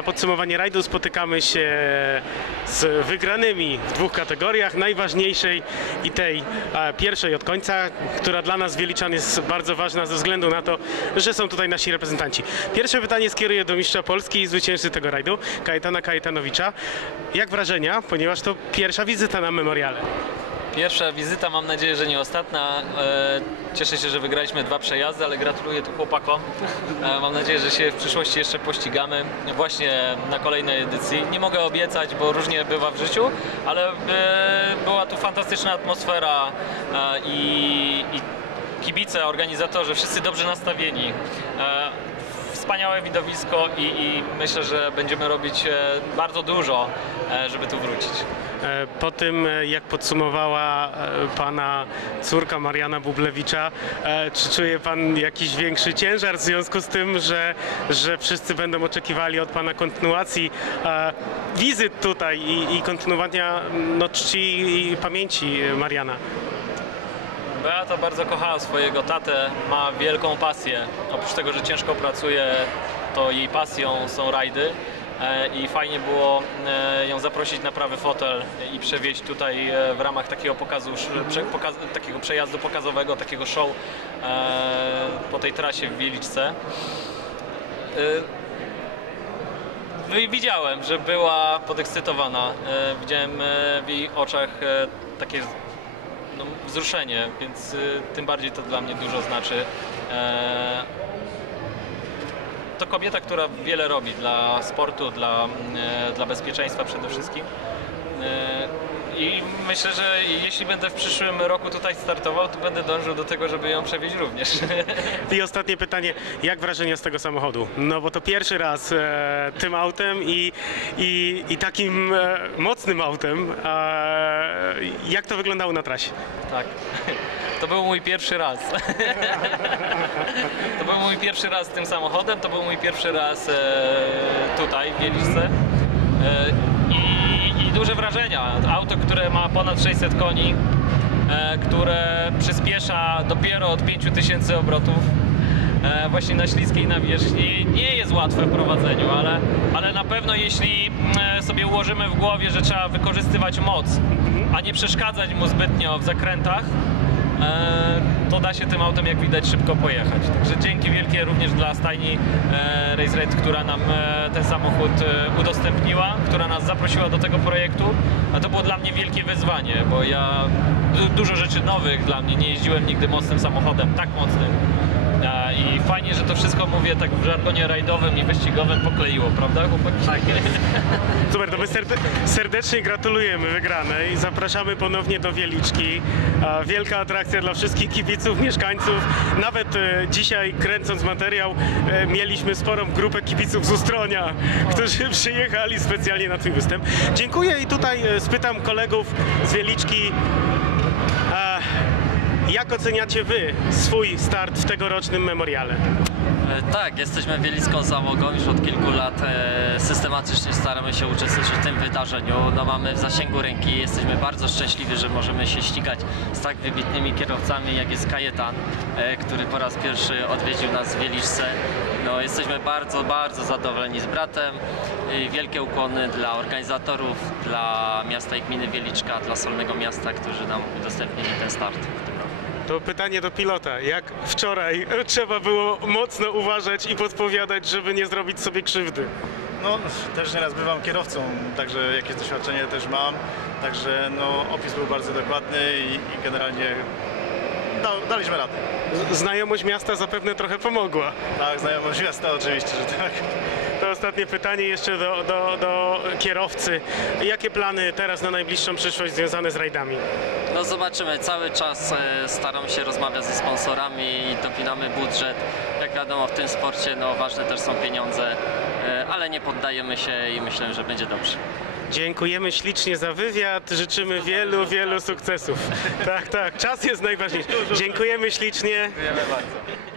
Na podsumowanie rajdu spotykamy się z wygranymi w dwóch kategoriach, najważniejszej i tej pierwszej od końca, która dla nas Wieliczan jest bardzo ważna ze względu na to, że są tutaj nasi reprezentanci. Pierwsze pytanie skieruję do mistrza Polski i zwycięzcy tego rajdu, Kajetana Kajetanowicza. Jak wrażenia, ponieważ to pierwsza wizyta na memoriale? Pierwsza wizyta, mam nadzieję, że nie ostatnia. E, Cieszę się, że wygraliśmy dwa przejazdy, ale gratuluję tu chłopakom. E, Mam nadzieję, że się w przyszłości jeszcze pościgamy właśnie na kolejnej edycji. Nie mogę obiecać, bo różnie bywa w życiu, ale e, była tu fantastyczna atmosfera i, kibice, organizatorzy, wszyscy dobrze nastawieni. Wspaniałe widowisko i, myślę, że będziemy robić bardzo dużo, żeby tu wrócić. E, Po tym, e, jak podsumowała e, pana córka Mariana Bublewicza, czy czuje pan jakiś większy ciężar w związku z tym, że, że wszyscy będą oczekiwali od pana kontynuacji wizyt tutaj i, i kontynuowania no, czci i pamięci Mariana? Beata bardzo kochała swojego tatę, ma wielką pasję. Oprócz tego, że ciężko pracuje, to jej pasją są rajdy. E, I fajnie było e, ją zaprosić na prawy fotel i przewieźć tutaj e, w ramach takiego pokazu, takiego przejazdu pokazowego, takiego show po tej trasie w Wieliczce. E, wi- Widziałem, że była podekscytowana. Widziałem w jej oczach takie no, wzruszenie, więc tym bardziej to dla mnie dużo znaczy. To kobieta, która wiele robi dla sportu, dla, e, dla bezpieczeństwa przede wszystkim. E, I myślę, że jeśli będę w przyszłym roku tutaj startował, to będę dążył do tego, żeby ją przewieźć również. I ostatnie pytanie, jak wrażenia z tego samochodu? No bo to pierwszy raz e, tym autem i, i, i takim e, mocnym autem. E, jak to wyglądało na trasie? Tak. To był mój pierwszy raz. To był mój pierwszy raz tym samochodem, to był mój pierwszy raz e, tutaj w Wieliczce. E, i, I duże wrażenia. Auto, które ma ponad 600 koni, e, które przyspiesza dopiero od 5000 obrotów. E, właśnie na śliskiej nawierzchni nie jest łatwe w prowadzeniu, ale, ale na pewno jeśli mm, sobie ułożymy w głowie, że trzeba wykorzystywać moc, a nie przeszkadzać mu zbytnio w zakrętach, e, to da się tym autem, jak widać, szybko pojechać. Także dzięki wielkie również dla stajni e, Race która nam e, ten samochód e, udostępniła, która nas zaprosiła do tego projektu. A to było dla mnie wielkie wyzwanie, bo ja du- dużo rzeczy nowych dla mnie, nie jeździłem nigdy mocnym samochodem, tak mocnym. I fajnie, że to wszystko mówię tak w żargonie rajdowym i wyścigowym pokleiło, prawda chłopaki? Tak Super, to my serde- serdecznie gratulujemy wygranej. Zapraszamy ponownie do Wieliczki. Wielka atrakcja dla wszystkich kibiców, mieszkańców. Nawet e, dzisiaj kręcąc materiał e, mieliśmy sporą grupę kibiców z Ustronia, którzy przyjechali specjalnie na twój występ. Dziękuję i tutaj e, spytam kolegów z Wieliczki. Jak oceniacie wy swój start w tegorocznym memoriale? E, Tak, jesteśmy wielicką załogą już od kilku lat. e, Systematycznie staramy się uczestniczyć w tym wydarzeniu. No, mamy w zasięgu ręki. Jesteśmy bardzo szczęśliwi, że możemy się ścigać z tak wybitnymi kierowcami, jak jest Kajetan, e, który po raz pierwszy odwiedził nas w Wieliczce. No, jesteśmy bardzo, bardzo zadowoleni z bratem. Wielkie ukłony dla organizatorów, dla miasta i gminy Wieliczka, dla Solnego Miasta, którzy nam udostępnili ten start. To pytanie do pilota. Jak wczoraj trzeba było mocno uważać i podpowiadać, żeby nie zrobić sobie krzywdy? No, też nieraz bywam kierowcą, także jakieś doświadczenie też mam. Także no, opis był bardzo dokładny i, i generalnie da, daliśmy radę. Znajomość miasta zapewne trochę pomogła. Tak, znajomość miasta oczywiście, że tak. To ostatnie pytanie jeszcze do, do, do kierowcy. Jakie plany teraz na najbliższą przyszłość związane z rajdami? No zobaczymy, cały czas e, staram się rozmawiać ze sponsorami i dopinamy budżet. Jak wiadomo w tym sporcie no, ważne też są pieniądze, ale nie poddajemy się i myślę, że będzie dobrze. Dziękujemy ślicznie za wywiad. Życzymy wielu, wielu sukcesów. Tak, tak. Czas jest najważniejszy. Dziękujemy ślicznie. Dziękujemy bardzo.